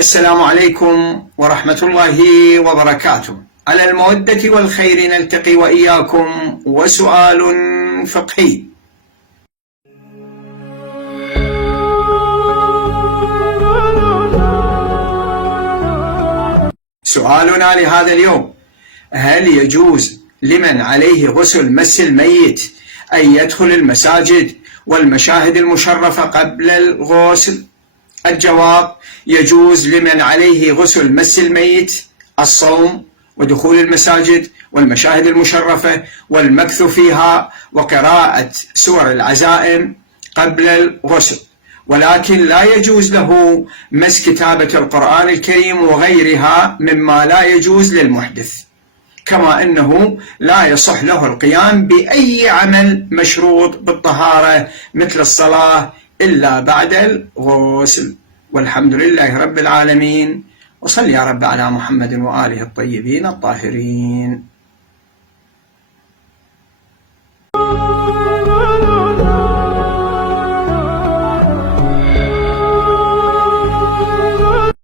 السلام عليكم ورحمة الله وبركاته. على المودة والخير نلتقي وإياكم وسؤال فقهي. سؤالنا لهذا اليوم: هل يجوز لمن عليه غسل مس الميت أن يدخل المساجد والمشاهد المشرفة قبل الغسل؟ الجواب: يجوز لمن عليه غسل مس الميت الصوم ودخول المساجد والمشاهد المشرفة والمكث فيها وقراءة سور العزائم قبل الغسل، ولكن لا يجوز له مس كتابة القرآن الكريم وغيرها مما لا يجوز للمحدث، كما أنه لا يصح له القيام بأي عمل مشروط بالطهارة مثل الصلاة إلا بعد الغسل. والحمد لله رب العالمين، وصل يا رب على محمد وآله الطيبين الطاهرين.